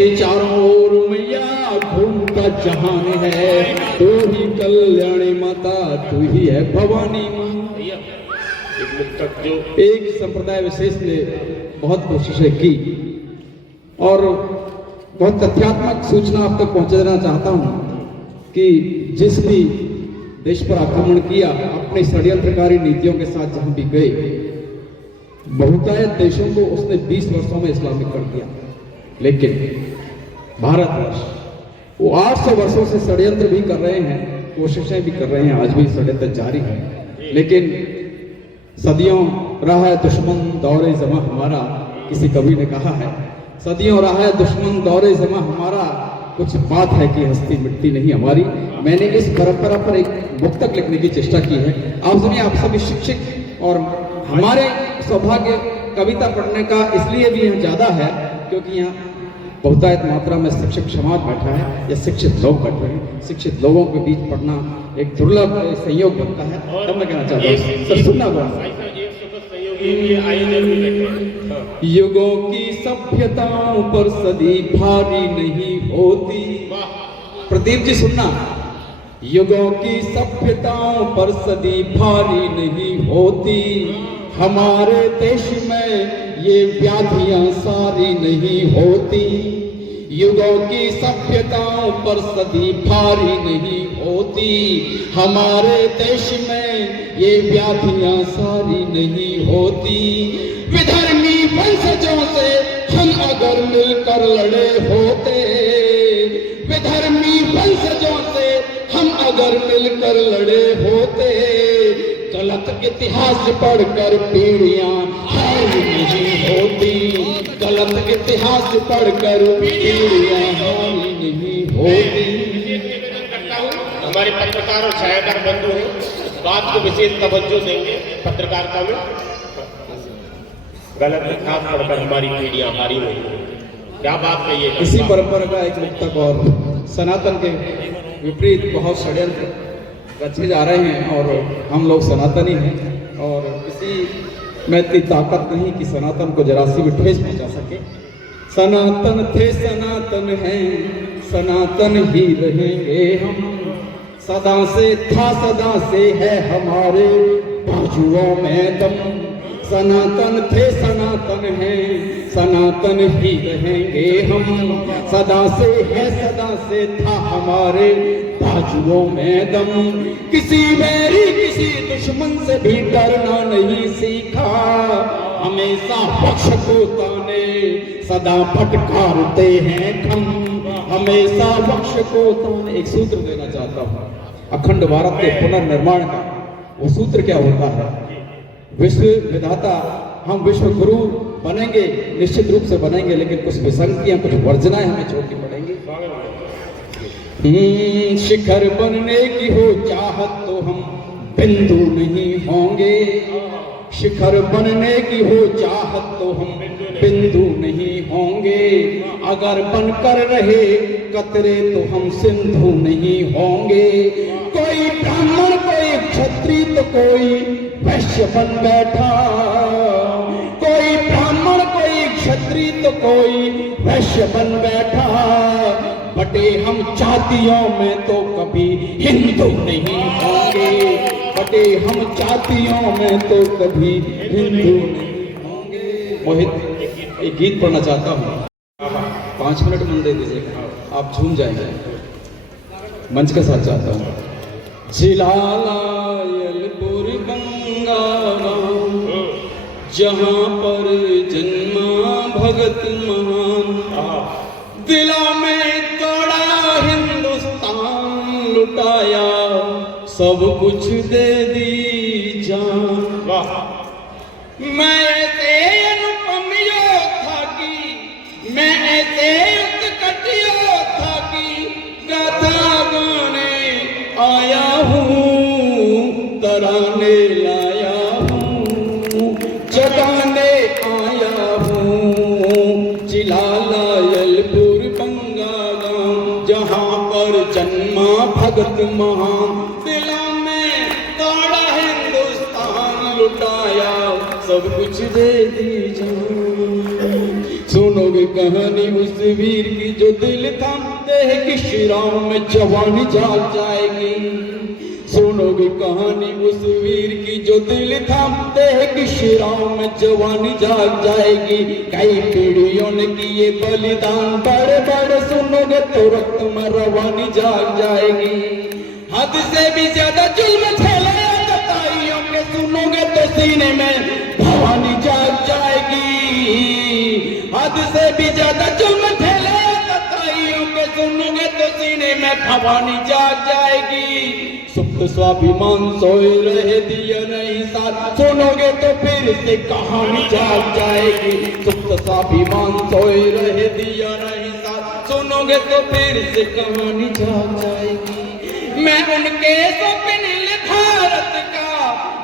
चारों ओर मैया घूमता जहान है, तू ही कल्याणी माता, तू ही है भवानी माँ। एक संप्रदाय विशेष ने बहुत कोशिशें की और बहुत तथ्यात्मक सूचना आप तक पहुंचा देना चाहता हूं कि जिस भी देश पर आक्रमण किया अपने षड्यंत्रकारी नीतियों के साथ जहां भी गए, बहुतायत देशों को उसने 20 वर्षों में इस्लामिक कर दिया। लेकिन भारतवर्ष वो 800 वर्षों से षड्यंत्र भी कर रहे हैं, कोशिशें भी कर रहे हैं, आज भी षड्यंत्र जारी है। लेकिन सदियों रहा है दुश्मन दौरे जमा हमारा, किसी कवि ने कहा है, सदियों रहा है दुश्मन दौरे जमा हमारा, कुछ बात है कि हस्ती मिटती नहीं हमारी। मैंने इस परंपरा पर एक मुक्तक लिखने की चेष्टा की है। आप सुनिए, आप सभी शिक्षक, और हमारे सौभाग्य कविता पढ़ने का इसलिए भी यहाँ ज्यादा है क्योंकि यहाँ बहुतायत मात्रा में शिक्षक समाज बैठा है या शिक्षित लोग बैठे हैं। शिक्षित लोगों के बीच पढ़ना एक दुर्लभ संयोग बनता है। तब मैं कहना चाहता हूँ सर, सुनना युगों की सभ्यताओं पर सदी भारी नहीं होती। प्रदीप जी सुनना, युगों की सभ्यताओं पर सदी भारी नहीं होती, हमारे देश में ये व्याधियां सारी नहीं होती। युगों की सभ्यताओं पर सदी भारी नहीं होती, हमारे देश में ये व्याधियां सारी नहीं होती। विधर्मी वंशजों से हम अगर मिलकर लड़े होते, विधर्मी वंशजों से हम अगर मिलकर लड़े होते, गलत इतिहास पढ़कर पीढ़ियां हारी नहीं होती, गलत इतिहास पढ़कर पीढ़ियां हारी नहीं होती। हमारे पत्रकार और छायाकार बंधु हैं, बात को विशेष तवज्जो देंगे। पत्रकारिता में गलत इतिहास पढ़कर हमारी पीढ़ियां हारी नहीं होती, क्या बात कही है। इसी परंपरा का एक मुक्तक और सनातन के विपरीत बहुत षड्यंत्र रचे जा रहे हैं और हम लोग सनातनी हैं और किसी में इतनी ताकत नहीं कि सनातन को जरा सी भी ठेस पहुंचा सके। सनातन थे सनातन हैं, सनातन ही रहेंगे हम, सदा से था सदा से है हमारे बाजुओं में दम। सनातन थे सनातन हैं, सनातन ही रहेंगे हम, सदा से है सदा से था हमारे बाजुओं में दम। किसी वैरी किसी दुश्मन से भी डरना नहीं सीखा, हमेशा पक्ष को ताने सदा फटकारते हैं हम, हमेशा पक्ष को ताने। एक सूत्र देना चाहता हूँ अखंड भारत के पुनर्निर्माण का। वो सूत्र क्या होता है? विश्व विधाता, हम विश्व गुरु बनेंगे, निश्चित रूप से बनेंगे, लेकिन कुछ विसंगतियां, कुछ वर्जनाएं हमें छोड़नी पड़ेंगी। शिखर बनने की हो चाहत तो हम बिंदु नहीं होंगे, शिखर बनने की हो चाहत तो हम बिंदु नहीं होंगे, अगर बनकर रहे कतरे तो हम सिंधु नहीं होंगे। कोई ब्राह्मण कोई क्षत्रिय तो कोई वैश्य बन बैठा, कोई ब्राह्मण कोई क्षत्रिय तो कोई वैश्य बन बैठा, बटे हम जातियों में तो कभी हिंदू नहीं होंगे, बटे हम जातियों में तो कभी हिंदू नहीं होंगे। मोहित एक गीत पढ़ना चाहता हूँ, 5 मिनट मन दे दीजिएगा, आप झूम जाएंगे। मंच के साथ चाहता हूँ। जिलालायलपुर गंगा जहाँ पर जन्मा भगत महान, दिलों में तोड़ा हिंदुस्तान लुटाया, सब कुछ दे दी जान। मैं ऐसे अनुपम योद्धा की, मैं ऐसे उत्कट योद्धा की गाथा गाने आया हूँ, तराने लाया हूँ, जगाने आया हूँ। जिलालायलपुर गंगा गाँव जहाँ पर जन्मा भगत महान, दिलों में तोड़ा हिंदुस्तान लुटाया, सब कुछ दे दी जान। सुनो सुनोगे कहानी उस वीर की जो दिल थामते हैं कि शिराओं में जवानी जाग जाएगी। सुनोगे कहानी उस वीर की जो दिल थामते हैं कि शिराओं में जवानी जाग जाएगी। कई पीढ़ियों ने किए बलिदान बड़े बड़े, सुनोगे तो रक्त में रवानी जाग जाएगी। हद से भी ज्यादा जुल्म झेला कताइयों के, सुनोगे तो सीने में भवानी जाग जाएगी। हद से भी ज्यादा जुल्म झेला कताइयों के, सुनोगे तो सीने में भवानी जाग जाएगी। सुप्त स्वाभिमान सोए रहे दिया नहीं साथ, सुनोगे तो फिर से कहानी जाग जाएगी। सुप्त स्वाभिमान सोए रहे दिया नहीं साथ, सुनोगे तो फिर से कहानी जाग जाएगी। मैं उनके स्वप्निल भारत का,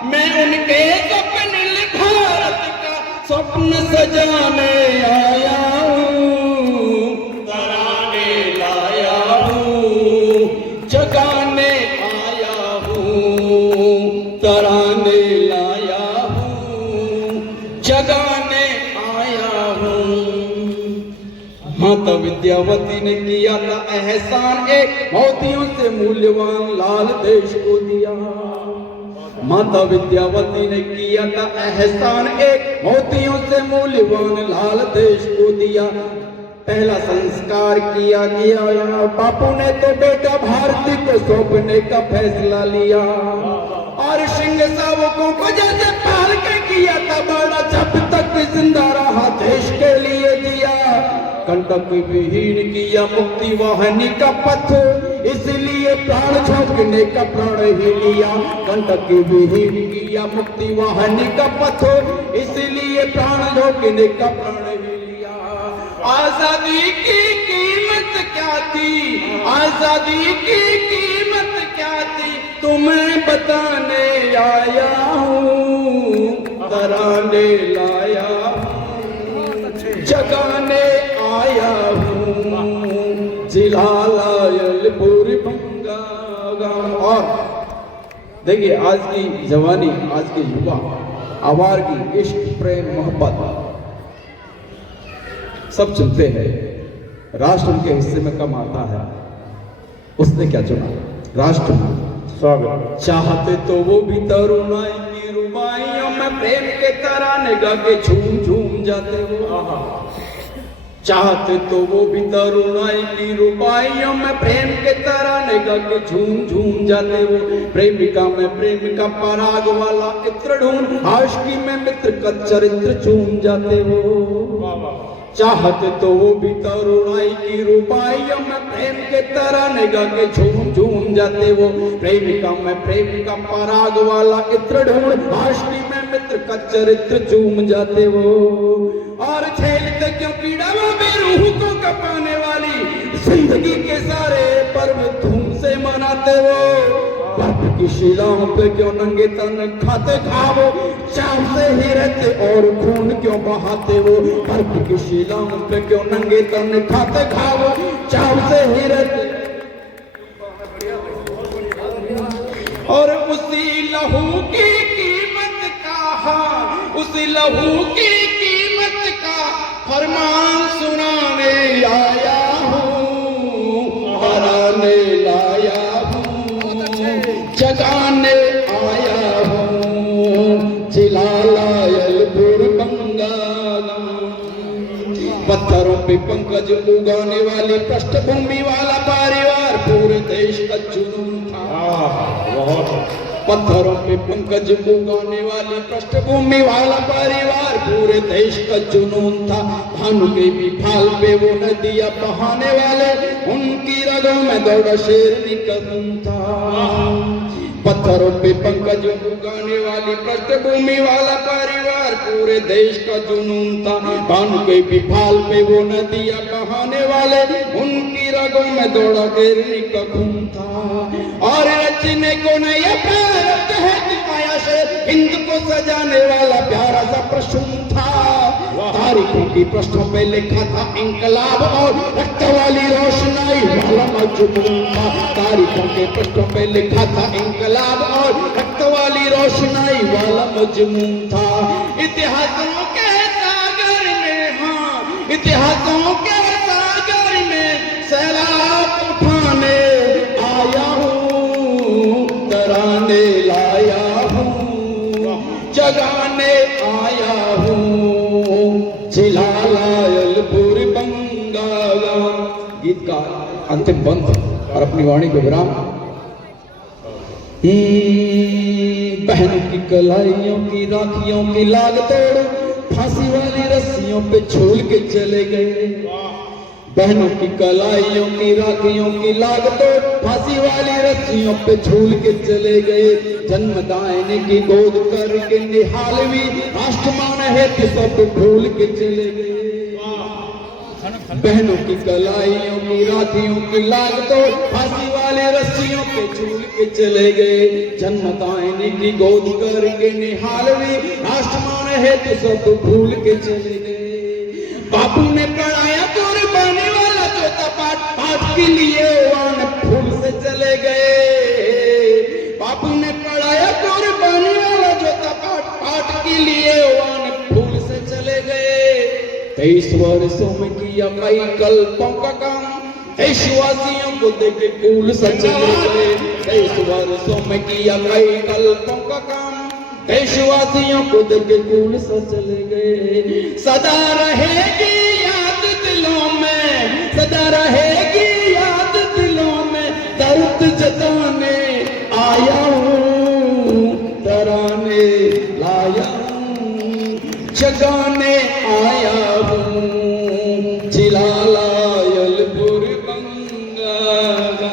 मैं उनके स्वप्निल भारत का स्वप्न सजाने आया हूँ, तराने लाया हूँ, जगाने आया हूँ, तराने लाया हूँ, जगाने आया हूँ। माता विद्यावती ने किया था एहसान, एक मोतियों से मूल्यवान लाल देश को दिया। माता विद्यावती ने किया था एहसान, एक मोतियों से मूल्यवान लाल देश को दिया। पहला संस्कार किया गया, बापू ने तो बेटा भारती को सौंपने का फैसला लिया। और सिंह सावकों को जैसे पाल के किया था बड़ा, जब तक जिंदा रहा देश के लिए दिया। कंटक विहीन किया मुक्ति वाहिनी का पथ, इसलिए प्राण झोंकने का प्राण ही लिया। कंटक विहीन किया मुक्ति वाहिनी का पथ, इसलिए प्राण झोंकने का प्राण ही लिया। आजादी की कीमत क्या थी, आजादी की कीमत क्या थी, तुम्हें बताने आया हूँ, तराने लाया हूँ, जगाने आया हूँ, जिला लायलपुर बंगा। और देखिए आज की जवानी, आज के युवा आवारगी, इश्क, प्रेम, मोहब्बत सब चुनते हैं। राष्ट्र उनके हिस्से में कम आता है। उसने क्या चुना? राष्ट्र। स्वागत। चाहते तो वो भी तरुणाई की रुबाइयों में प्रेम के तराने गा के झूम झूम जाते वो। चाहते तो वो भी तरुणाई की रुबाइयों में प्रेम के तराने गा के झूम झूम जाते वो। प्रेमिका में प्रेमिका पराग वाला इत्र ढूंढ, आशिकी में मित्र का चरित्र चूम जाते वो। चाहते तो वो भी तरुणाई की रुबाइयों में प्रेम के तराने गा के झूम झूम जाते वो। प्रेमिका में प्रेमिका पराग वाला इत्र ढूंढ, आशिकी में मित्र का चरित्र चूम जाते वो। और झेलते क्यों पीड़ा वो बेरूह को कपाने वाली, जिंदगी के सारे पर्व धूम से मनाते वो। बाप की शिलाओं पे क्यों नंगे तन खाते खाओ, चाव से ही रहते और खून क्यों बहाते वो। बाप की शिलाओं पे क्यों नंगे तन खाते खाओ, चाव से ही रहते। और उसी लहू की कीमत का, उसी लहू की कीमत का फरमान सुनाने आया हूँ, तराने लाया हूँ, जगाने आया हूँ, जिला लायलपुर बंगाला। पत्थरों पे पंकज उगाने वाली पृष्ठभूमि वाला परिवार पूरे देश का जुनून था। पत्थरों पे पंकज उगाने वाली पृष्ठभूमि वाला परिवार पूरे देश का जुनून था। भानु के भी फाल पे वो नदियां बहाने वाले, उनकी रगों में दौड़ा शेरनी का खून था। पत्थरों पे पंकज उगाने वाली पृष्ठभूमि वाला परिवार पूरे देश का जुनून था। भानु के भी फाल पे वो नदियां बहाने वाले, उनकी रगों में दौड़ा शेरनी का खून था। और रचने को नया भारत है दिखाया से, हिंद को सजाने वाला प्यारा सा प्रसून था। तारीखों की पृष्ठों पे लिखा था इंकलाब और रक्त वाली रोशनाई वाला मजमून था। तारीखों के पृष्ठों पे लिखा था इंकलाब और रक्त वाली रोशनाई वाला मजमून था। इतिहासों के सागर में, हाँ इतिहासों के सागर में सैलाब उठाने आया हूँ, तराने लाया हूँ, जगाने आया हूँ, चिल्ला लायलपुर बंगाला। गीत का अंतिम बंद और अपनी वाणी को विराम। बहनों की कलाइयों की राखियों की लाग तोड़ फांसी वाली रस्सियों पे झूल के चले गए। बहनों की कलाइयों की राखियों की लाग तोड़ फांसी वाली रस्सियों पे झूल के चले गए। जन्मदायिनी की गोद करके निहालवी राष्ट्रमान हेतु सब भूल के चले गए। बहनों की कलाइयों की राखियों की लाग तोड़ फांसी वाली रस्सियों पे झूल के चले गए। जन्मदायिनी की गोद करके निहालवी राष्ट्रमान हेतु सब भूल के चले गए। बापू ने पढ़ाया कुर्बानी वाला जोता पाठ पाठ के लिए वान फूल से चले गए। बापू ने पढ़ाया कुर्बानी वाला जोता पाठ पाठ के लिए वान फूल से चले गए। 23 वर्षों में किया कई कल्पों का काम, देशवासियों को देके कूल सा चले गए। 23 वर्षों में किया कई कल्पों का काम, देशवासियों को देके कूल सा चले गए। सदा रहेगी याद दिलों में, सदा रहेगी याद दिलों में, दर्द जताने आया हूँ, तराने लाया हूँ, जगाने आया हूँ, चिल्ला लायलपुर बंगाला।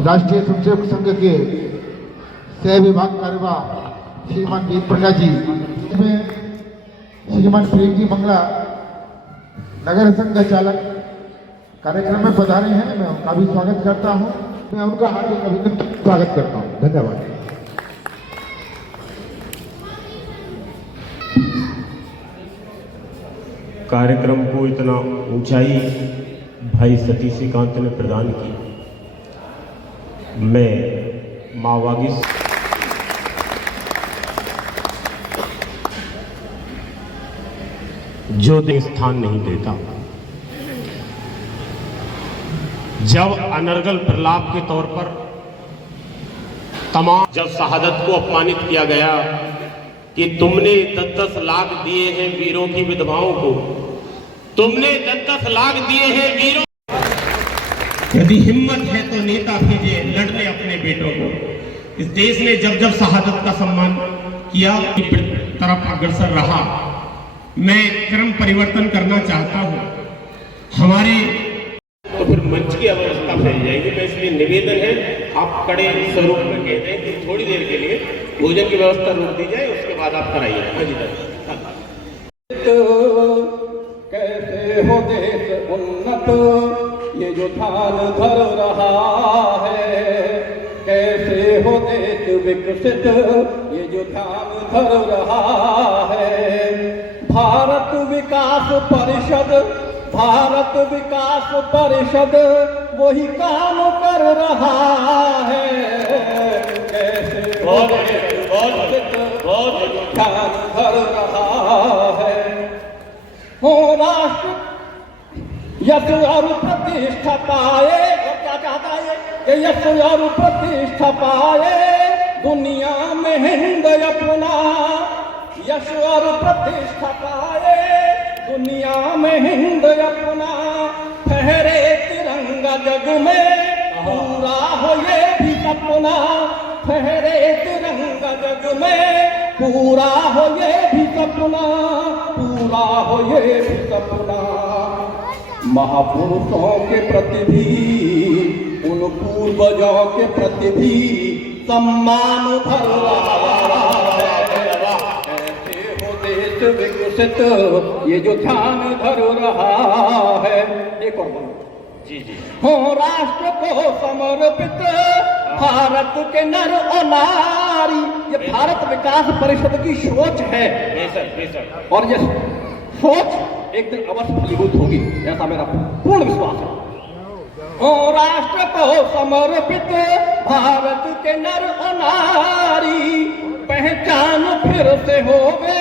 राष्ट्रीय स्वयंसेवक संघ के सह विभाग कार्यवाह श्रीमान वेद प्रकाश जी, इसमें श्रीमान प्रेम जी मंगला नगर संघ चालक कार्यक्रम में पधारे हैं। मैं उनका भी स्वागत करता हूं। मैं उनका हार्दिक अभिनंदन स्वागत करता हूं। धन्यवाद। कार्यक्रम को इतना ऊंचाई भाई सतीश कांत ने प्रदान की। मैं मावागी जो स्थान नहीं देता। जब अनर्गल प्रलाप के तौर पर तमाम जब शहादत को अपमानित किया गया कि तुमने 10-10 लाख दिए हैं वीरों की विधवाओं को, तुमने 10-10 लाख दिए हैं वीरों। यदि हिम्मत है तो नेता भेजे लड़ने अपने बेटों को। इस देश ने जब जब शहादत का सम्मान किया तरफ अग्रसर रहा। मैं क्रम परिवर्तन करना चाहता हूं। हमारे तो फिर मंच की अवस्था फैल जाएगी। मैं इसलिए निवेदन है, आप कड़े स्वरूप में कहते हैं कि थोड़ी देर के लिए भोजन की व्यवस्था रोक दी जाए, उसके बाद आप कराइए। कैसे हो देश उन्नत ये जो ध्यान धर रहा है, कैसे हो देश विकसित ये जो ध्यान धर रहा है। भारत विकास परिषद, भारत विकास परिषद वही काम कर रहा है। कैसे हो देश विकसित ध्यान धर रहा है। हो राष्ट्र यश और प्रतिष्ठा पाए, और क्या चाहता है कि यश और प्रतिष्ठा पाए दुनिया में हिंद अपना। यश और प्रतिष्ठा पाए दुनिया में हिंद अपना। फहरे तिरंगा जग में पूरा हो ये भी सपना। फहरे तिरंगा जग में पूरा हो ये भी सपना, पूरा हो ये भी सपना। महापुरुषों के प्रति भी, उन पूर्वजों के प्रति भी सम्मान भर रहा है। ऐसे हो देश विकसित ये जो ध्यान धर रहा है। एक और जी जी हो राष्ट्र को समर्पित भारत के नर और नारी। ये भारत विकास परिषद की सोच है। बेशक। और ये सोच एक दिन अवश्य फलीभूत होगी, ऐसा मेरा पूर्ण विश्वास है। ओ राष्ट्र को समर्पित भारत के नर और नारी, पहचान फिर से होवे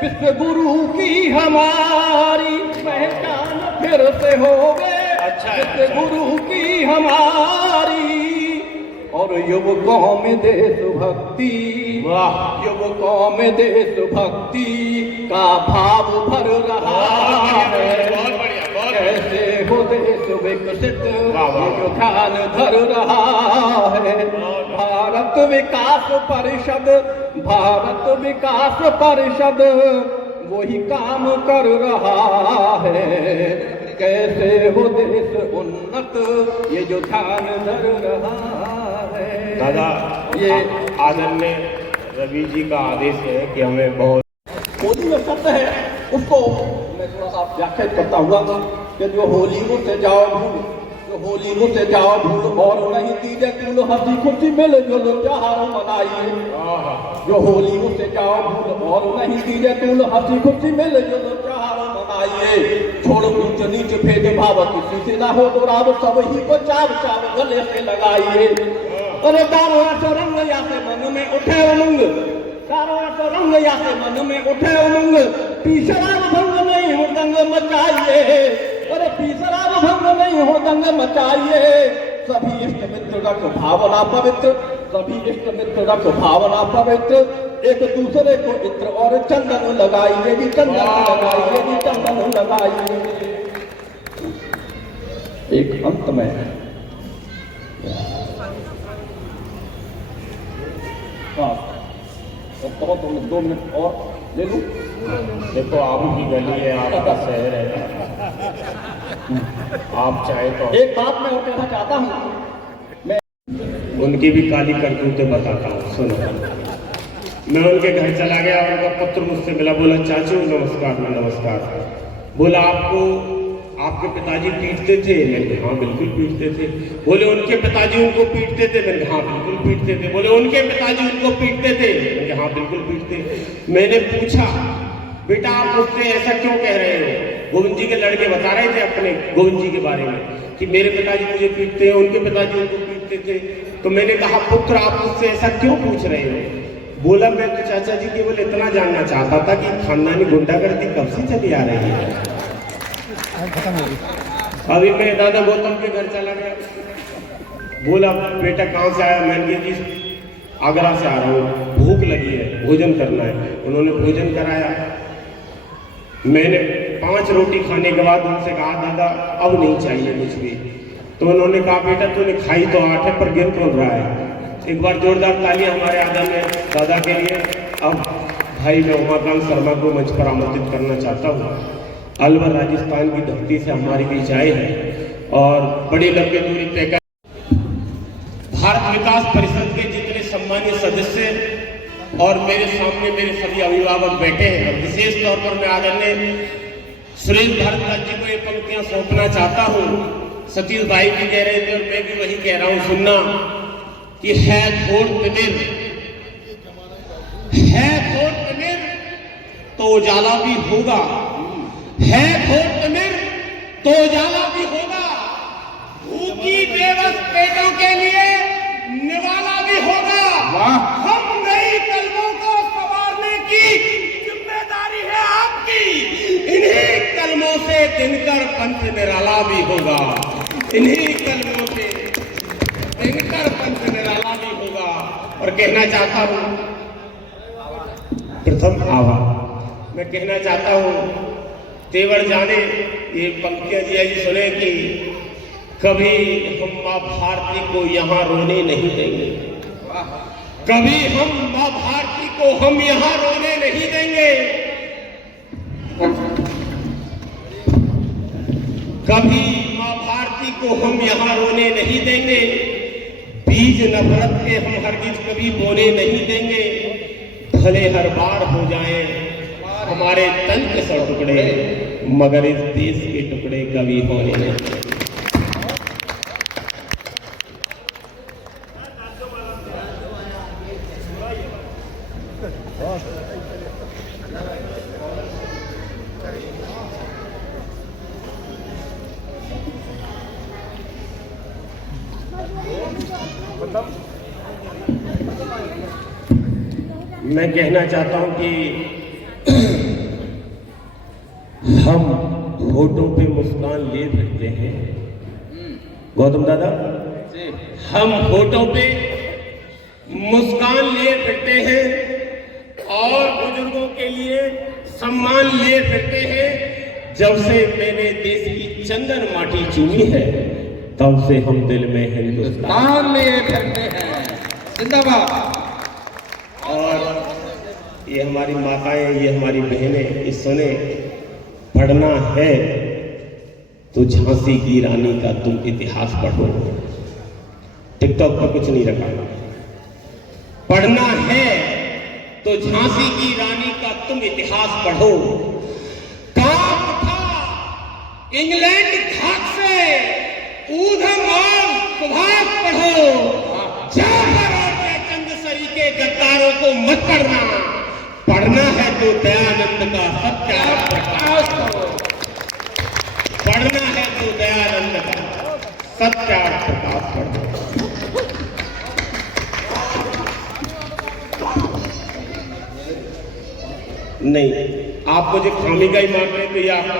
विश्व गुरु की हमारी, पहचान फिर से होवे विश्व गुरु की हमारी। और युवकों में देशभक्ति, युवकों में देशभक्ति का भाव भर रहा है। कैसे हो देश विकसित जो ध्यान धर रहा है। भारत विकास परिषद, भारत विकास परिषद वही काम कर रहा है। कैसे हो देश उन्नत ये जो ध्यान धर रहा है। दादा ये आदरणीय रवि जी का आदेश है कि हमें बहुत होली में शब्द है उसको मैं थोड़ा सा व्याख्यात करता हुआ कि जो होली को से जाओ भूल, जो होली को से जाओ भूल और नहीं दीजिए तुम हंसी खुशी मिल जो त्योहार मनाइए। जो होली को से जाओ भूल और नहीं दीजिए तुम हंसी खुशी मिल जो त्योहार मनाइए। छोड़ ऊंच नीच भेदभाव किसी से ना हो दोराव सब ही को चाव चाव गले से लगाइए। अरे दारो रंग या से मन में उठे उमंग, दारो रंग या से मन में उठे उमंग। तीसरा भंग नहीं हो दंग मचाइए, अरे तीसरा भंग नहीं हो दंग मचाइए। सभी इष्ट मित्र रख भावना पवित्र, सभी इष्ट मित्र रख भावना पवित्र। एक दूसरे को इत्र और चंदन लगाइए जी, चंदन लगाइए जी, चंदन लगाइए। एक अंत में तो 2 मिनट और ले लूं। देखो आप की गली है, आपका शहर है, आप चाहे तो एक बात मैं और कहना चाहता हूँ, मैं उनकी भी काली करतूतें बताता हूँ। सुनो, मैं उनके घर चला गया, उनका पुत्र मुझसे मिला, बोला चाचू नमस्कार। मैं नमस्कार। बोला आपको आपके पिताजी पीटते थे? मैंने हाँ बिल्कुल पीटते थे। बोले उनके पिताजी उनको पीटते थे? मैंने हाँ बिल्कुल पीटते थे। बोले उनके पिताजी उनको पीटते थे? मैंने हाँ बिल्कुल पीटते। मैंने पूछा बेटा आप मुझसे ऐसा क्यों कह रहे हो? गोविंद जी के लड़के बता रहे थे अपने गोविंद जी के बारे में कि मेरे पिताजी मुझे पीटते हैं, उनके पिताजी उनको पीटते थे। तो मैंने कहा पुत्र आप मुझसे ऐसा क्यों पूछ रहे हो? बोला मैं तो चाचा जी केवल इतना जानना चाहता था कि खानदानी गुंडागर्दी कब से चली आ रही है। अभी मैं दादा गौतम के घर चला गया, बोला बेटा कहाँ से आया? मैंने कहा जी आगरा से आ रहा हूँ, भूख लगी है, भोजन करना है। उन्होंने भोजन कराया। मैंने 5 रोटी खाने के बाद उनसे कहा दादा अब नहीं चाहिए कुछ भी। तो उन्होंने कहा बेटा तूने खाई तो 8 है पर गिर कौन रहा है? एक बार जोरदार तालियां हमारे आदरणीय दादा के लिए। अब भाई मैं उमाकांत शर्मा को मंच पर आमंत्रित करना चाहता हूँ। अलवर राजस्थान की धरती से हमारे बीच आए हैं और बड़ी लंबी दूरी तय कर। भारत विकास परिषद के जितने सम्मानित सदस्य और मेरे सामने मेरे सभी अभिभावक बैठे हैं, विशेष तौर पर मैं आदरणीय सुरेश भारद्वाज जी को ये पंक्तियां सौंपना चाहता हूँ। सतीश भाई भी कह रहे थे और मैं भी वही कह रहा हूँ, सुनना कि है घोर तिमिर, है घोर तिमिर तो उजाला भी होगा, है घोर तिमिर तो उजाला भी होगा। भूखी बेबस पेटों के लिए निवाला भी होगा। हम नई कलमों को संवारने की जिम्मेदारी है आपकी। इन्हीं कलमों से दिनकर पंथ निराला भी होगा, इन्हीं कलमों से दिनकर पंथ निराला भी होगा। और कहना चाहता हूं प्रथम आवा, मैं कहना चाहता हूं तेवर जाने ये पंक्तियां जी सुने कि कभी हम मां भारती को यहां रोने नहीं देंगे, कभी हम मां भारती को हम यहां रोने नहीं देंगे, कभी मां भारती को हम यहां रोने नहीं देंगे। बीज नफरत के हम हरगिज कभी बोने नहीं देंगे। भले हर बार हो जाए हमारे तन के 100 टुकड़े, मगर इस देश के टुकड़े कभी होने नहीं। मैं कहना चाहता हूं कि हम होठों पे मुस्कान लिए फिरते हैं गौतम दादा, हम होठों पे मुस्कान लिए फिरते हैं और बुजुर्गों के लिए सम्मान लिए फिरते हैं। जब से मैंने देश की चंदन माटी चूमी है तब से हम दिल में हिंदुस्तान लिए फिरते हैं। जिंदाबाद। और ये हमारी माताएं, ये हमारी बहनें, इस सुने, पढ़ना है तो झांसी की रानी का तुम इतिहास पढ़ो। टिकटॉक पर कुछ नहीं रखा। पढ़ना है तो झांसी की रानी का तुम इतिहास पढ़ो। काम था इंग्लैंड घाट से ऊधम और सुभाष पढ़ो। जाफर और जयचंद सरी के गद्दारों को मत पढ़ना। पढ़ना है तो दयानंद का सत्यार्थ प्रकाश पढ़ो। पढ़ना है तो दयानंद का सत्यार्थ प्रकाश पढ़ो। नहीं, आप मुझे खामी का ही मान रहे तो ये आपका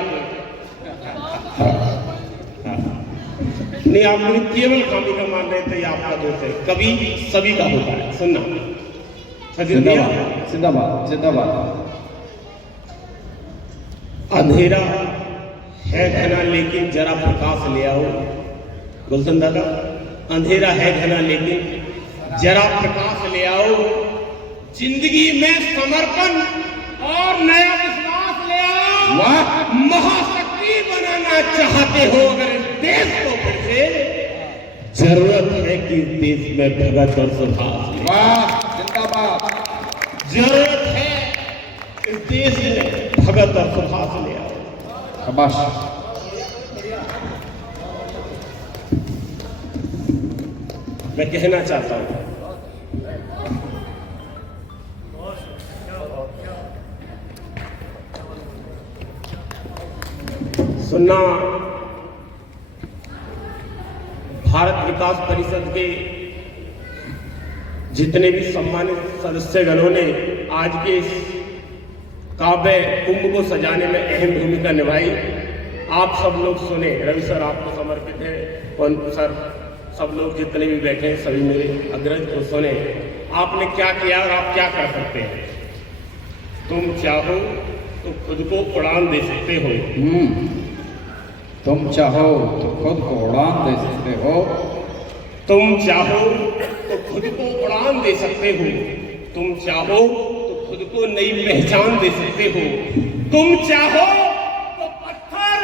नहीं, आप मुझे केवल खामी का मान रहे थे, ये आपका दोस्त है। कभी सभी का होता है। सुनना जिंदाबाद जिंदाबाद जिंदाबाद। अंधेरा है घना लेकिन जरा प्रकाश ले आओ। गुलशन दादा, अंधेरा है घना लेकिन जरा प्रकाश ले आओ। जिंदगी में समर्पण और नया विश्वास ले आओ। महाशक्ति बनाना चाहते हो अगर इस देश को, फिर से जरूरत है कि देश में भगत और सुभाष। जिंदाबाद। जरूरत है इस देश में भगत और सुभाष ले आओ। शाबाश। मैं कहना चाहता हूं, सुनना, भारत विकास परिषद के जितने भी सम्मानित सदस्यगणों ने आज के इस काव्य कुंभ को सजाने में अहम भूमिका निभाई। आप सब लोग सुने, रवि सर आपको समर्पित है, कौन सर, सब लोग जितने भी बैठे हैं सभी मेरे अग्रज को सुने। आपने क्या किया और आप क्या कर सकते हैं। तुम चाहो तो खुद को उड़ान दे सकते हो। तुम चाहो तो खुद को उड़ान दे सकते हो। तुम चाहो तो खुद को उड़ान दे सकते हो। तुम चाहो तो खुद को नई पहचान दे सकते हो। तुम चाहो तो पत्थर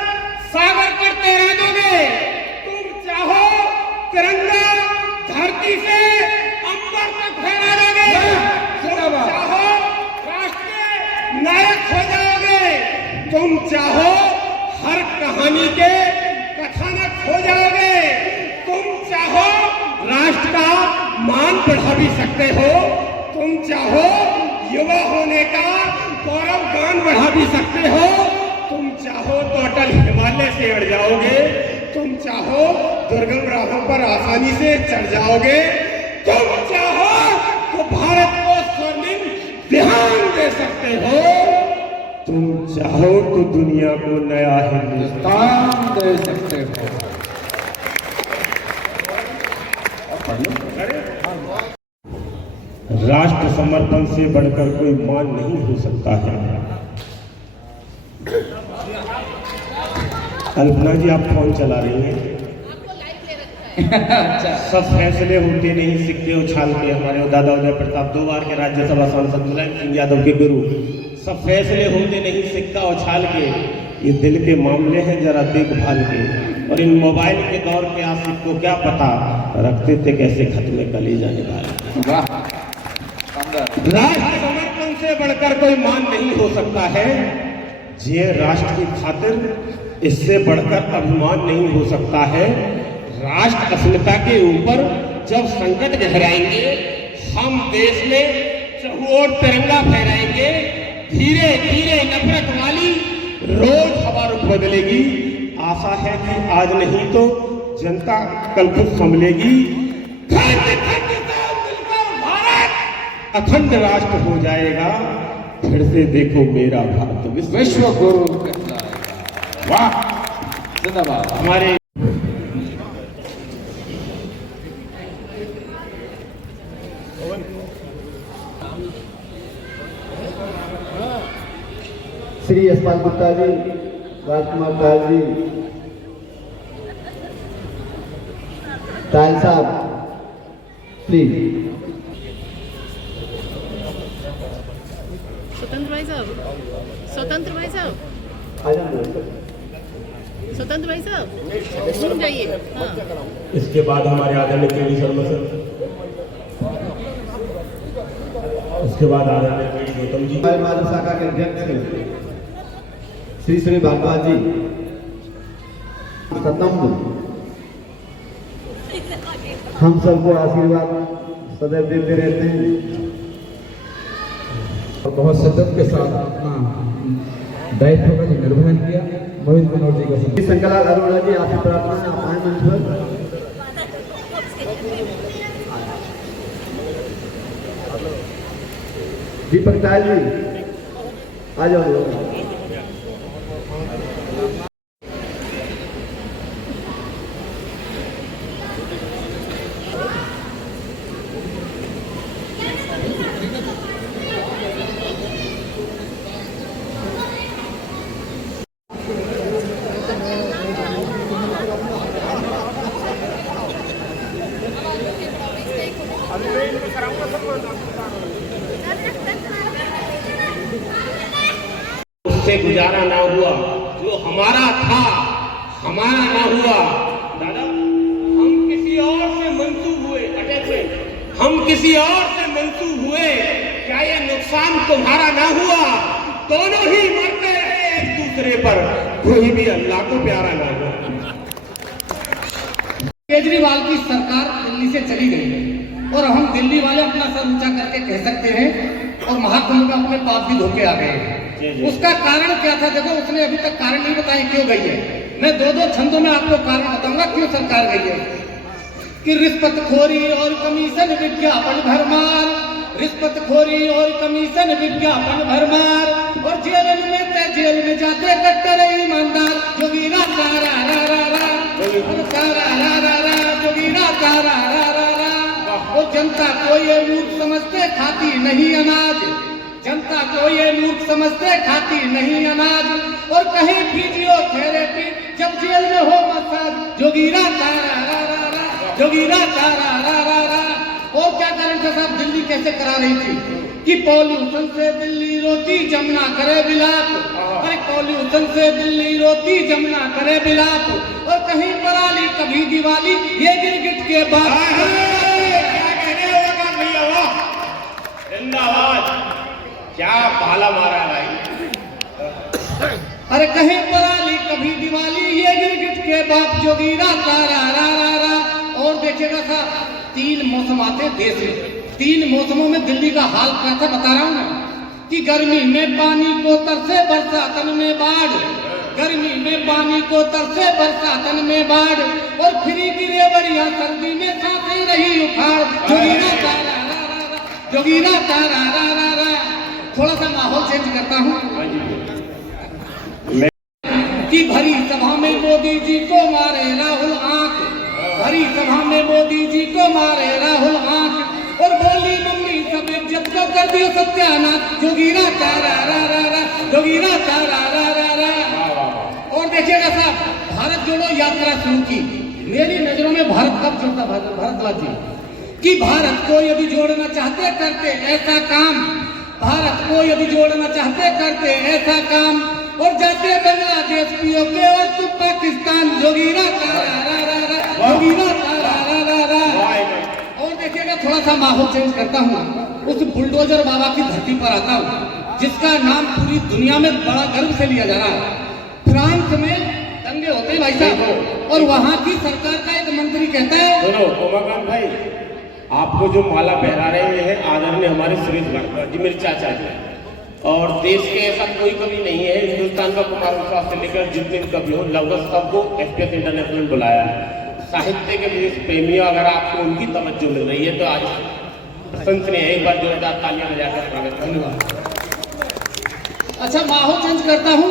सागर पर तैरा दोगे। तुम चाहो तिरंगा धरती से अंबर तक फहरा दोगे। तुम चाहो राष्ट्रीय नायक हो जाओगे। तुम चाहो हर कहानी के कथानक हो जाओगे। तुम चाहो राष्ट्र का मान बढ़ा भी सकते हो। तुम चाहो युवा होने का गौरव गान बढ़ा भी सकते हो। तुम चाहो तो अटल हिमालय से अड़ जाओगे। तुम चाहो दुर्गम राहों पर आसानी से चढ़ जाओगे। तुम चाहो तो भारत को स्वर्णिम ध्यान दे सकते हो। तुम चाहो तो दुनिया को नया हिंदुस्तान दे सकते हो। राष्ट्र समर्पण से बढ़कर कोई मान नहीं हो सकता है। अल्पना जी, आप फोन चला रही हैं। सब फैसले होते नहीं सिक्के उछाल के। हमारे दादा उदय प्रताप 2 बार के राज्यसभा सांसद मुलायम सिंह यादव के गुरु, सब फैसले होते नहीं सिक्का उछाल के। ये दिल के मामले हैं, जरा देखभाल के। और इन मोबाइल के दौर के आसिफ को क्या पता रखते थे कैसे खत में कली जाने वाले। राष्ट्र समर्पण से बढ़कर कोई मान नहीं हो सकता है। जिए राष्ट्र की खातिर, इससे बढ़कर अभिमान नहीं हो सकता है। राष्ट्र अस्मिता के ऊपर जब संकट गहराएंगे, हम देश में चहुओर तिरंगा फहराएंगे। धीरे धीरे नफरत वाली रोज हवा रुख बदलेगी। आशा है कि आज नहीं तो जनता कल खुद संभलेगी। भारत अखंड राष्ट्र हो जाएगा। फिर से देखो मेरा भारत विश्व गुरु कहलाएगा। वाह, जिंदाबाद। हमारे श्री यशपाल गुप्ता जी, राजकुमार दास जी, तायल साहब प्लीज। स्वतंत्र भाई साहब, स्वतंत्र भाई साहब, आ जाओ। स्वतंत्र भाई साहब सुन जाइए। हाँ। इसके बाद हमारे आदरणीय केडी शर्मा सर, उसके बाद आदरणीय केडी गौतम जी, हमारे मानव शाखा के अध्यक्ष श्री श्री भारद्वाज जी, सतम्ब हम सबको आशीर्वाद सदैव देते रहते हैं और बहुत शिद्दत के साथ अपना दायित्व का जो निर्वहन किया। मोहित मनोहर जी का शंकरलाल अरोड़ा जी, आपसे प्रार्थना है, आप आए मंच पर। दीपक तायल जी आ जाओ। उससे गुजारा ना हुआ, जो हमारा था हमारा ना हुआ। दादा, हम किसी और से मंसूब हुए, अटैचमेंट, हम किसी और से मंसूब हुए, क्या ये नुकसान तुम्हारा ना हुआ? दोनों ही मरते रहे एक दूसरे पर, कोई भी अल्लाह को प्यारा ना हुआ। केजरीवाल की सरकार दिल्ली से चली गई है और हम दिल्ली वाले अपना सर ऊंचा करके कह सकते हैं और महाकुंभ में अपने पाप भी धोके आ गए हैं। उसका कारण क्या था? देखो, उसने अभी तक कारण नहीं बताया क्यों गई है। मैं दो छंदों में आपको कारण बताऊंगा क्यों सरकार गई है। कि रिश्वतखोरी और कमीशन विज्ञापन भरमार, रिश्वतखोरी और कमीशन विज्ञापन भरमार, और जेल में जाते कट्टर ईमानदार। जोगीरा तारा रा रा रा, तारा रा रा रा, जोगीरा तारा रा रा रा। और जनता को ये मूर्ख समझते खाती नहीं अनाज, जनता को ये मूर्ख समझते खाती नहीं अनाज। और कहीं फिजियोथेरेपी जब जेल में हो मसाज। जोगीरा तारा रा रा रा, जोगीरा तारा रा रा रा। और क्या कारण था साहब? दिल्ली कैसे करा रही थी कि पॉल्यूशन से दिल्ली रोती जमुना करे बिलाप। अरे पॉल्यूशन से दिल्ली रोती जमुना करे बिलाप। और कहीं पराली कभी दिवाली, ये गिरगिट के बाद। जिंदाबाद, क्या पाला मारा भाई। अरे कहीं पराली कभी दिवाली, ये गिरगिट के बाप। जोगीरा तारा रा रा रा। और देखिएगा साहब, 3 मौसम आते देश में, 3 मौसमों में दिल्ली का हाल क्या था बता रहा हूं मैं। कि गर्मी में पानी को तरसे बरसातन में बाढ़, गर्मी में पानी को तरसे बरसातन में बाढ़। और फ्री गिरे बढ़िया सर्दी में सांसें रही उखाड़। जोगीरा तारा रा रा रा, जोगीरा तारा रा रा रा। थोड़ा सा माहौल चेंज करता हूँ। कि भरी सभा में मोदी जी को मारे राहुल आंख, भरी सभा में मोदी जी को मारे राहुल आंख। और बोली मम्मी सब इज्जत को कर दियो सत्यानाश। जोगीरा तारा रा रा रा, जोगीरा तारा रा रा रा। और देखिएगा साहब, भारत जोड़ो यात्रा शुरू की। मेरी नजरों में भारत कब जोड़ता भारद्वाज जी? कि भारत को यदि जोड़ना चाहते करते ऐसा काम, भारत को यदि जोड़ना चाहते करते ऐसा काम। और जाते बांग्लादेश पीओके और तुम पाकिस्तान। जोगीरा तारा रा रा रा, जोगीरा तारा रा रा रा। और देखिएगा, थोड़ा सा माहौल चेंज करता हूँ। उस बुलडोजर बाबा की धरती पर आता हूँ जिसका नाम पूरी दुनिया में बड़ा गर्व से लिया जा रहा है। फ्रांस में दंगे होते हैं भाई साहब, और वहाँ की सरकार का एक मंत्री कहता है। सुनो उमाकांत भाई, आपको जो माला पहरा रहे हैं आदरणीय हमारे सुरेश भारद्वाज जी, मेरे चाचा जी। और देश के ऐसा कोई कवि नहीं है हिंदुस्तान का कुमार विश्वास से लेकर जितने कवि हो, लगभग सबको एसपीएस इंटरनेशनल बुलाया है। साहित्य के विशेष प्रेमियों, अगर आपको उनकी तवज्जो मिल रही है तो आज प्रशंसनीय है। एक बार जोरदार तालियां बजाकर स्वागत करें। धन्यवाद। अच्छा, माहौल चेंज करता हूँ।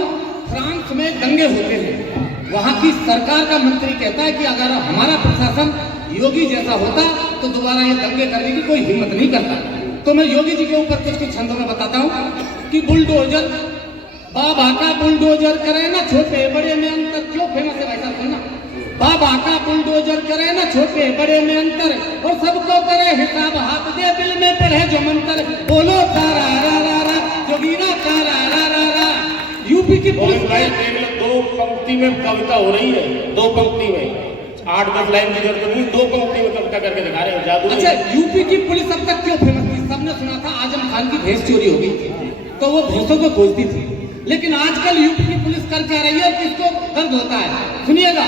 फ्रांस में दंगे होते हैं, वहाँ की सरकार का मंत्री कहता है कि अगर हमारा प्रशासन योगी जैसा होता तो दोबारा ये दंगे करने की कोई हिम्मत नहीं करता। तो मैं योगी जी के ऊपर कुछ छंदों में बताता हूँ कि बुलडोजर बाबा का बुलडोजर करे ना छोटे बड़े में अंतर। क्यों फेमस है भाई साहब, सुनना। बाबा का बुलडोजर करे ना छोटे बड़े में अंतर, और सबको करे हिसाब हाथ दे बिल में पढ़े जो मंत्र। बोलो तारा रा रा रा जोगीरा तारा रा रा रा। यूपी की पुलिस भाई केवल 2 पंक्ति में कविता हो रही है, 2 पंक्ति में 8-10 लाइन की जरूरत नहीं, 2 पंक्ति में कविता करके दिखा रहे हैं, जादू। अच्छा, यूपी की पुलिस अब तक क्यों फेमस थी? सबने सुना था आजम खान की भैंस चोरी हो गई तो वो भैंसों को खोजती थी, लेकिन आजकल यूपी की पुलिस कर क्या रही है और किसको दर्द होता है? सुनिएगा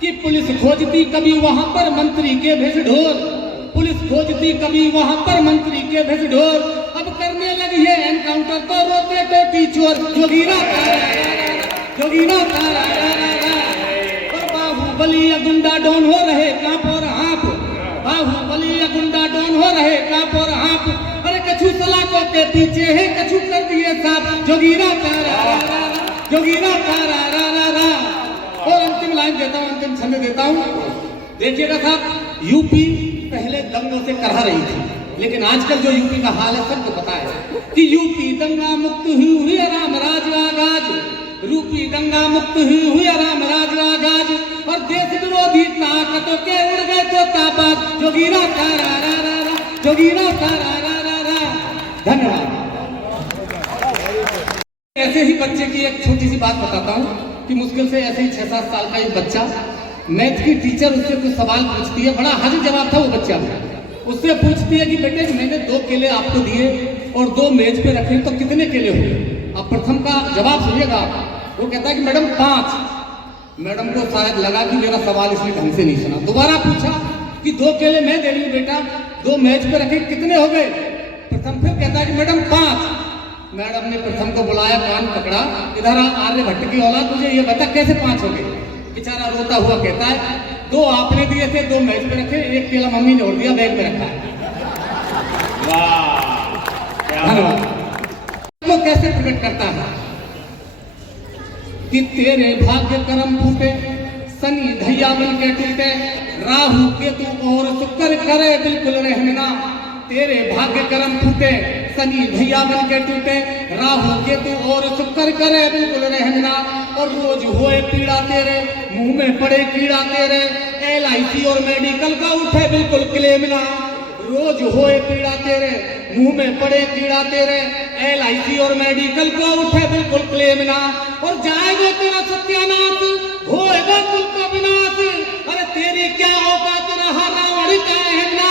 कि पुलिस खोजती कभी वहां पर मंत्री के भेज ढोर, पुलिस खोजती कभी वहां पर मंत्री के भेज ढोर, अब करने लगी है एनकाउंटर तो रोते तो टीचर। जोगीरा जोगीरा और बाहुबली या गुंडा डॉन हो रहे कांप और हाँप, बाहुबली या गुंडा डॉन हो रहे कांप और हाँप। अरे कछु सलाखों के पीछे है कछु कर दिए साफ। जोगीरा जोगीरा और अंतिम लाइन देता हूँ, अंतिम छंद देता हूँ। देखिएगा साहब, यूपी पहले दंगों से करहा रही थी, लेकिन आजकल जो यूपी का हाल है सबको पता है कि यूपी दंगा मुक्त हुई राम राज आगाज, यूपी दंगा मुक्त हुई राम राज आगाज, और देश विरोधी ताकतों के उड़ गए तो ताबाज। जोगीरा तारा रा रा रा जोगीरा तारा रा रा रा। धन्यवाद। ऐसे ही बच्चे की एक छोटी सी बात बताता हूँ कि मुश्किल से ऐसे ही 6-7 साल का एक बच्चा, मैथ की टीचर उससे कुछ सवाल पूछती है, बड़ा हाजिर जवाब था वो बच्चा। उससे पूछती है कि बेटे मैंने 2 केले आपको दिए और 2 मेज पे रखे तो कितने केले हुए? अब प्रथम का जवाब सुनिएगा। वो कहता है कि मैडम 5। मैडम को शायद लगा कि मेरा सवाल इसने ढंग से नहीं सुना। दोबारा पूछा कि 2 केले मैं दे रही हूँ बेटा, 2 मेज पे रखे कितने हो गए? प्रथम फिर कहता है कि मैडम 5। मैडम ने प्रथम को बुलाया, कान पकड़ा, इधर आर्यभट्ट की औलाद तुझे ये बता कैसे 5 हो गए? बेचारा रोता हुआ कहता है 2 आपने दिए थे, 2 मेज पे रखे, 1 केला मम्मी ने और दिया, बैग में रखा है। धन्यवाद। तो कैसे प्रकट करता है कि तेरे भाग्य कर्म फूटे, शनि धैया बन के टूटे, राहु केतु और शुक्र करे बिल्कुल रहना। तेरे भाग्य कर्म फूटे, शनि भैया बन के टूटे, राहु केतु और शुक्र करे बिल्कुल रहना। और रोज होए पीड़ा तेरे, मुंह में पड़े कीड़ा तेरे, LIC और मेडिकल का उठे बिल्कुल क्लेम ना। रोज होए पीड़ा तेरे, मुंह में पड़े कीड़ा तेरे, LIC और मेडिकल का उठे बिल्कुल क्लेम ना। और जाएगा तेरा सत्यानाश, होएगा कुल का विनाश। अरे तेरी क्या औकात रहा रावण का रहना।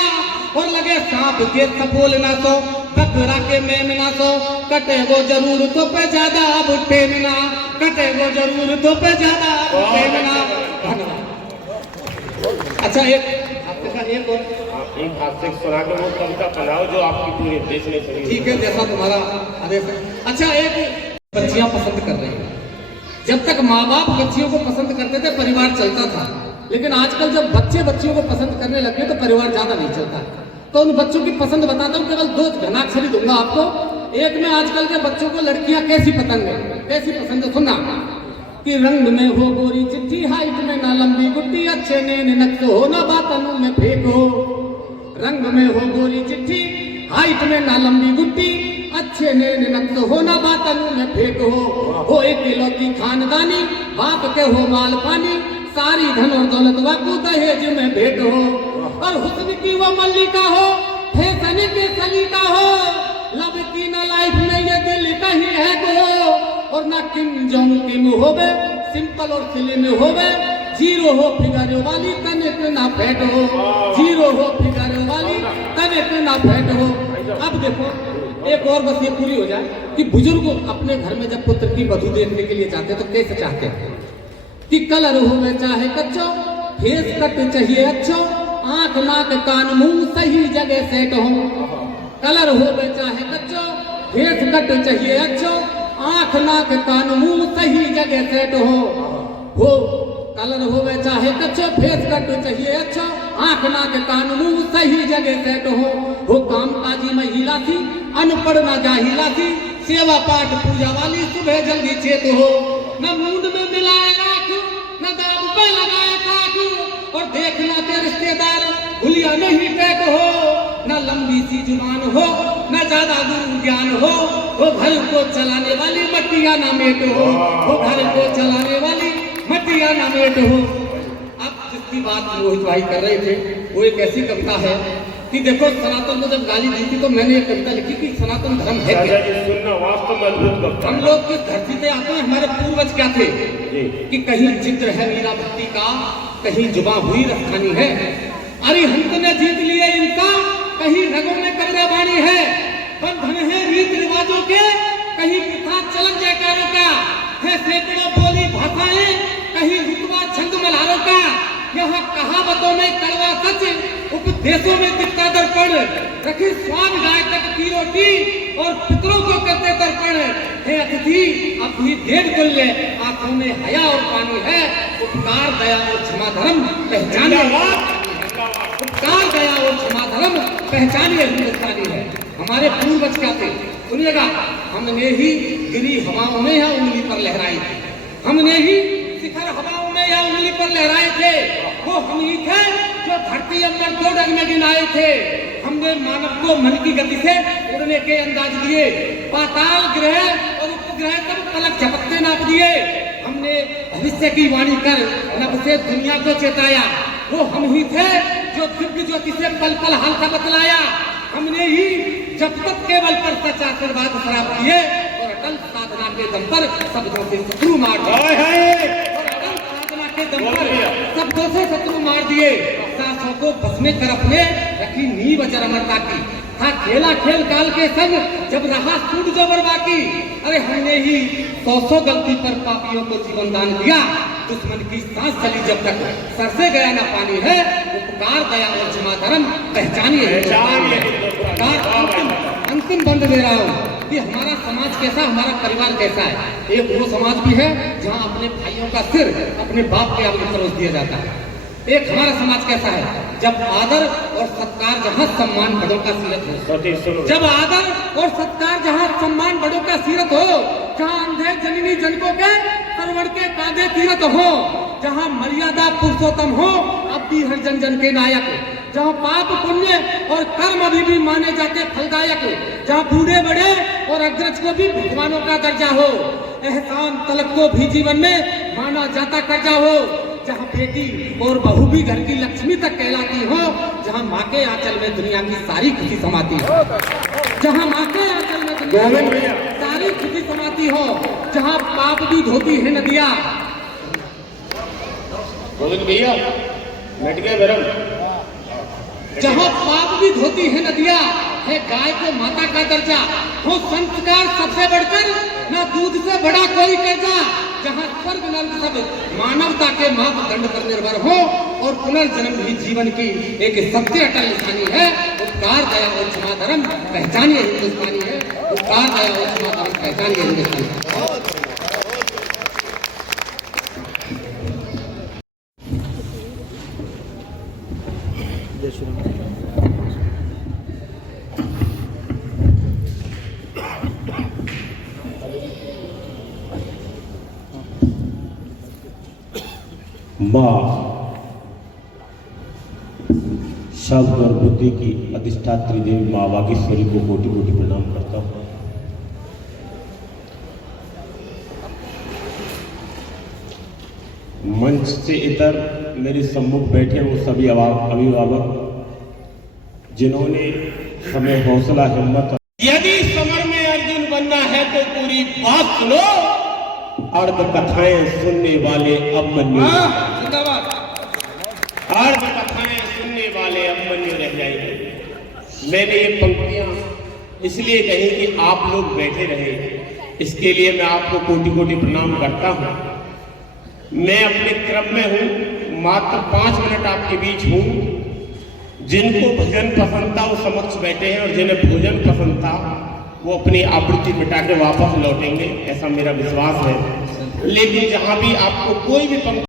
और लगे सांप के सपोल ना सो, कटरा के मेम ना सो, कटे वो जरूरतों पे ज्यादा अब टेमना, कटे वो जरूरतों पे ज्यादा अब टेमना। धन्यवाद। अच्छा, एक हाथ से सुना के वो कविता बनाओ जो आपकी पूरे देश में चली। ठीक है, जैसा तुम्हारा आदेश है। अच्छा, एक बच्चियां पसंद कर रही हैं। जब तक माँ बाप बच्चियों को पसंद करते थे परिवार चलता था, लेकिन आजकल जब बच्चे बच्चियों को पसंद करने लगे तो परिवार ज्यादा नहीं चलता। तो उन बच्चों की पसंद बताता हूँ, केवल 2 घनाक्षरी दूंगा आपको। एक में आजकल के बच्चों को लड़कियां कैसी पसंद है, कैसी पसंद है, सुनना। कि रंग में हो गोरी चिट्ठी, हाइट में ना लंबी गुड्डी, अच्छे नैन नक्श हो ना बातनों में फेंको। रंग में हो गोरी चिट्ठी, हाइट में ना लंबी गुड्डी, अच्छे नैन नक्श हो ना बातनों में फेंको। हो एक इकलौती खानदानी, बाप के हो माल पानी, सारी धन और दौलत बापू दहेज में भेंट हो। और हुस्न की वो मल्लिका हो, फैशन के सलीका हो, लब की ना लाइफ में ये दिल कहीं है गो। और ना किम जोंग किम होवे, सिंपल और स्लिम होवे, जीरो हो फिगर वाली तनिक ना फैट हो, जीरो हो फिगर वाली तनिक ना फैट हो। अब देखो एक और बस ये पूरी हो जाए कि बुजुर्ग अपने घर में जब पुत्र की वधू देखने के लिए जाते हैं तो कैसे चाहते हैं कि कलर होवे चाहे कच्चो, फेस कट चाहिए अच्छो, आंख नाक कान मुंह सही जगह सेट हो। कलर होवे चाहे कच्चो, फेस कट चाहिए अच्छो, आंख नाक कान मुंह सही जगह सेट हो। कलर होवे चाहे कच्चो, फेस कट चाहिए अच्छा, आंख नाक कान मुंह सही जगह सेट हो काम काजी महिला थी, अनपढ़ ना जाहिला थी, सेवा पाठ पूजा वाली, सुबह जल्दी चेत हो, न मूड में मिलाए लाख, न दाब पे लगाए ताक, और देखना के रिश्तेदार भूलिया नहीं पैक हो, न लंबी सी जुबान हो, न ज्यादा गुरु ज्ञान हो, वो घर को चलाने वाली मटिया ना मेट हो, वो घर को चलाने वाली मटिया ना मेट हो। अब जिसकी बात रोहित भाई कर रहे थे वो एक ऐसी कविता है कि देखो सनातन को जब गाली दी थी तो मैंने एक कविता लिखी कि सनातन धर्म है क्या। सुनना वास्तव में अद्भुत कविता। हम लोग किस धरती से आते हैं, हमारे पूर्वज क्या थे कि कहीं जिक्र है मीरा भक्ति का, कहीं जुबा हुई रखानी है, अरे हंत ने जीत लिए इनका, कहीं रगों में कब्र बानी है, बंधन है रीत रिवाजों के, कहीं प्रथा चलन जयकारों का है, सैकड़ों बोली भाषाएं, कहीं रुतबा छंद मल्हारों का, यहाँ कहावतों में कड़वा सच, उपदेशों में दिखता दर्पण, रखे स्वाद गाय तक की रोटी और पितरों को करते तर्पण, हे अतिथि अब भी डेढ़ गुल्ले, आंखों में हया और पानी है, उपकार दया और क्षमा धर्म पहचानिए, उपकार दया और क्षमा धर्म पहचानिए हिंदुस्तानी है। हमारे पूर्वज क्या थे सुनिएगा, हमने ही गिरी हवाओं में या उंगली पर लहराई थी, हमने ही शिखर हवाओं में या उंगली पर लहराए थे, वो हम ही थे जो धरती अंदर 2 डग में गिनाए थे, हमने मानव को मन की गति से उड़ने के अंदाज दिए, पाताल ग्रह और उपग्रह तक पलक झपकते नाप दिए, हमने भविष्य की वाणी कर नभ से दुनिया को चेताया, वो हम ही थे जो दिव्य ज्योति से पल पल हाल का बतलाया, हमने ही जब तक केवल पर सच आशीर्वाद शराब किए और अटल साधना के दम पर शब्दों से शत्रु मार दिए, और अटल साधना के दम पर शब्दों से शत्रु मार दिए, सांसों को बस में कर अपने रखी नींव अमरता की, था खेला खेल काल के संग जब रहा सूट जो बाकी, अरे हमने ही 100 गलती पर पापियों को जीवन दान दिया, दुश्मन की सांस चली जब तक सर से गया ना पानी है, उपकार दया और क्षमा धर्म पहचानिए। अंतिम बंद दे रहा हूँ कि हमारा समाज कैसा, हमारा परिवार कैसा है। एक वो समाज भी है जहाँ अपने भाइयों का सिर अपने बाप के आगे परोस दिया जाता है। एक हमारा समाज कैसा है जब आदर और सत्कार जहाँ सम्मान बड़ों का सीरत हो, जब आदर और सत्कार जहाँ सम्मान बड़ों का सीरत हो, जहाँ अंधे जननी जनकों के सरवण के कांधे तीरथ हो, जहाँ मर्यादा पुरुषोत्तम हो अब भी हर जन जन के नायक, जहाँ पाप पुण्य और कर्म अभी भी माने जाते फलदायक, जहाँ बूढ़े बड़े और अग्रज को भी भगवानों का दर्जा हो, एहसान तलक को भी जीवन में माना जाता कर्जा हो, जहाँ बेटी और बहू भी घर की लक्ष्मी तक कहलाती हो, जहाँ माँ के आंचल में दुनिया की सारी खुशी समाती हो, जहाँ माँ के आंचल में दुनिया की सारी खुशी समाती हो, जहाँ पाप भी धोती है नदियाँ। गोविंद भैया बैठ गए बरम, जहाँ पाप भी धोती है नदियाँ, है गाय को माता का दर्जा, हो संस्कार सबसे बढ़कर ना दूध से बड़ा कोई कर्जा, जहाँ स्वर्ग नर्क सब मानवता के मापदंड पर निर्भर हो और पुनर्जन्म भी जीवन की एक सत्य अटल निशानी है। उपकार दया और क्षमा धर्म पहचानिए हिंदुस्तानी है, उपकार दया और क्षमा धर्म पहचानिए हिंदुस्तानी। माँ शब्द और बुद्धि की अधिष्ठात्री देवी माँ वागीश्वरी को कोटि कोटि प्रणाम करता हूँ। मंच से इतर मेरे सम्मुख बैठे वो सभी अभिभावक जिन्होंने हमें हौसला हिम्मत, यदि समर में अर्जुन बनना है तो पूरी बात सुनो, अर्ध कथाएं सुनने वाले अभिमन्यु, अर्ध कथाएं सुनने वाले अभिमन्यु रह जाएंगे। मैंने ये पंक्तियां इसलिए कही कि आप लोग बैठे रहे, इसके लिए मैं आपको कोटि कोटि प्रणाम करता हूं। मैं अपने क्रम में हूं, मात्र 5 मिनट आपके बीच हूं। जिनको भजन पसंद था वो समक्ष बैठे हैं और जिन्हें भोजन पसंद था वो अपनी आवृत्ति मिटा के वापस लौटेंगे, ऐसा मेरा विश्वास है। लेकिन जहां भी आपको कोई भी